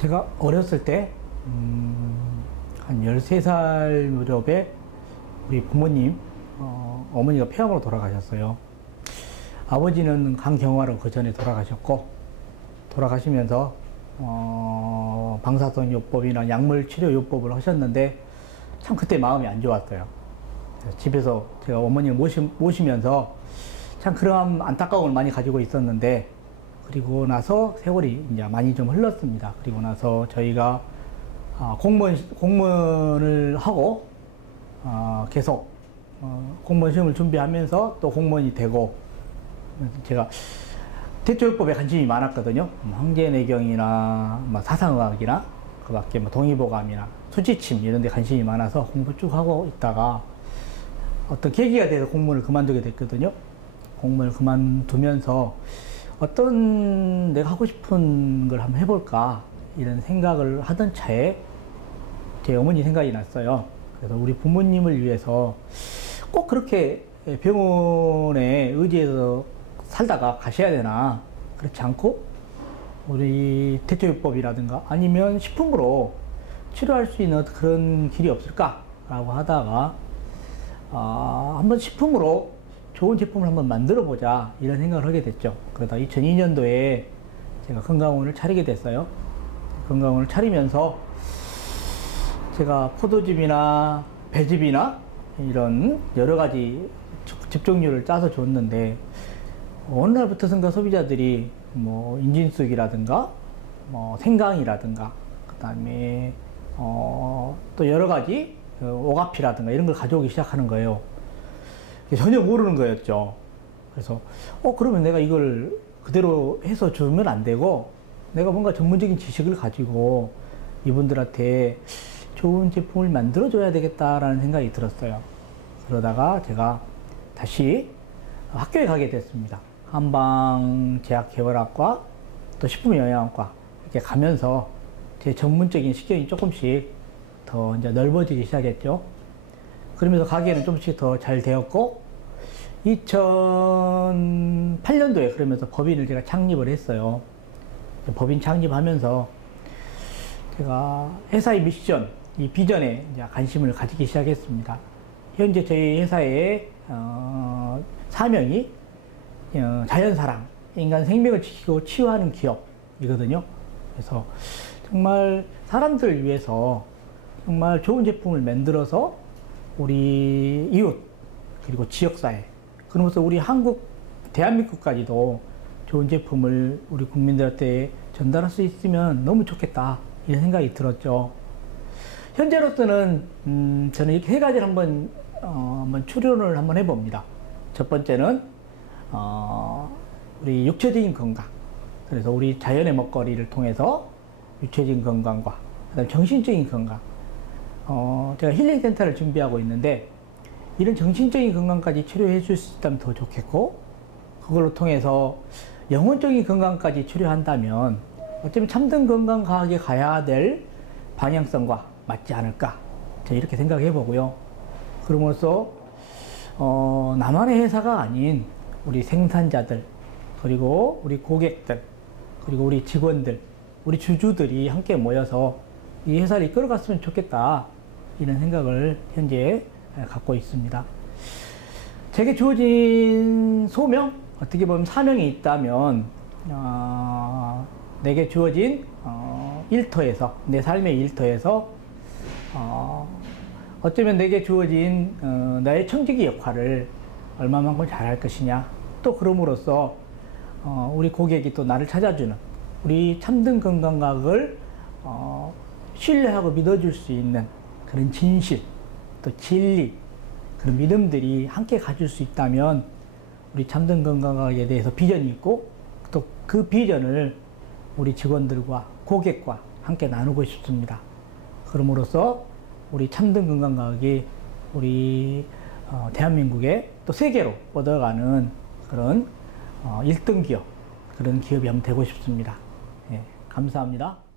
제가 어렸을 때, 음, 한 13살 무렵에 우리 부모님, 어, 어머니가 폐암으로 돌아가셨어요. 아버지는 간경화로 그 전에 돌아가셨고, 돌아가시면서, 어, 방사선 요법이나 약물 치료 요법을 하셨는데, 참 그때 마음이 안 좋았어요. 집에서 제가 어머니를 모시, 모시면서 참 그런 안타까움을 많이 가지고 있었는데, 그리고 나서 세월이 이제 많이 좀 흘렀습니다. 그리고 나서 저희가 어, 공무원, 공무원을 하고, 어, 계속, 어, 공무원 시험을 준비하면서 또 공무원이 되고, 제가 대조요법에 관심이 많았거든요. 뭐 황제내경이나 뭐 사상의학이나 그 밖에 뭐 동의보감이나 수지침 이런 데 관심이 많아서 공부 쭉 하고 있다가 어떤 계기가 돼서 공무원을 그만두게 됐거든요. 공무원을 그만두면서 어떤 내가 하고 싶은 걸 한번 해볼까 이런 생각을 하던 차에 제 어머니 생각이 났어요. 그래서 우리 부모님을 위해서 꼭 그렇게 병원에 의지해서 살다가 가셔야 되나 그렇지 않고 우리 대처요법이라든가 아니면 식품으로 치료할 수 있는 그런 길이 없을까라고 하다가 아, 한번 식품으로 좋은 제품을 한번 만들어 보자 이런 생각을 하게 됐죠. 그러다 2002년도에 제가 건강원을 차리게 됐어요. 건강원을 차리면서 제가 포도즙이나 배즙이나 이런 여러 가지 즙종류를 짜서 줬는데 어느 날부터선가 소비자들이 뭐 인진쑥이라든가 뭐 생강이라든가 그다음에 어, 또 여러 가지 그 오가피라든가 이런 걸 가져오기 시작하는 거예요. 전혀 모르는 거였죠. 그래서 어 그러면 내가 이걸 그대로 해서 주면 안 되고 내가 뭔가 전문적인 지식을 가지고 이분들한테 좋은 제품을 만들어 줘야 되겠다라는 생각이 들었어요. 그러다가 제가 다시 학교에 가게 됐습니다. 한방제약개발학과 또 식품영양학과 이렇게 가면서 제 전문적인 식견이 조금씩 더 이제 넓어지기 시작했죠. 그러면서 가게는 조금씩 더 잘 되었고 2008년도에 그러면서 법인을 제가 창립을 했어요. 법인 창립하면서 제가 회사의 미션, 이 비전에 관심을 가지기 시작했습니다. 현재 저희 회사의 어, 사명이 어, 자연사랑, 인간 생명을 지키고 치유하는 기업이거든요. 그래서 정말 사람들을 위해서 정말 좋은 제품을 만들어서 우리 이웃 그리고 지역사회 그러면서 우리 한국 대한민국까지도 좋은 제품을 우리 국민들한테 전달할 수 있으면 너무 좋겠다 이런 생각이 들었죠. 현재로서는 음, 저는 이렇게 세 가지를 한번 어, 한번 출연을 한번 해봅니다. 첫 번째는 어, 우리 육체적인 건강. 그래서 우리 자연의 먹거리를 통해서 육체적인 건강과 정신적인 건강. 어, 제가 힐링 센터를 준비하고 있는데 이런 정신적인 건강까지 치료해 줄 수 있다면 더 좋겠고 그걸로 통해서 영혼적인 건강까지 치료한다면 어쩌면 참된 건강 과학에 가야 될 방향성과 맞지 않을까 제가 이렇게 생각해 보고요. 그러므로써 어, 나만의 회사가 아닌 우리 생산자들 그리고 우리 고객들 그리고 우리 직원들 우리 주주들이 함께 모여서 이 회사를 이끌어갔으면 좋겠다 이런 생각을 현재 갖고 있습니다. 제게 주어진 소명 어떻게 보면 사명이 있다면 어, 내게 주어진 어, 일터에서 내 삶의 일터에서 어, 어쩌면 내게 주어진 어, 나의 청지기 역할을 얼마만큼 잘할 것이냐 또 그럼으로써 어, 우리 고객이 또 나를 찾아주는 우리 참든 건강학을 어, 신뢰하고 믿어줄 수 있는 그런 진실 또 진리 그런 믿음들이 함께 가질 수 있다면 우리 참든 건강학에 대해서 비전이 있고 또 그 비전을 우리 직원들과 고객과 함께 나누고 싶습니다. 그럼으로써 우리 참든 건강과학이 우리 어, 대한민국에 또 세계로 뻗어가는 그런 어, 1등 기업, 그런 기업이 한번 되고 싶습니다. 예, 감사합니다.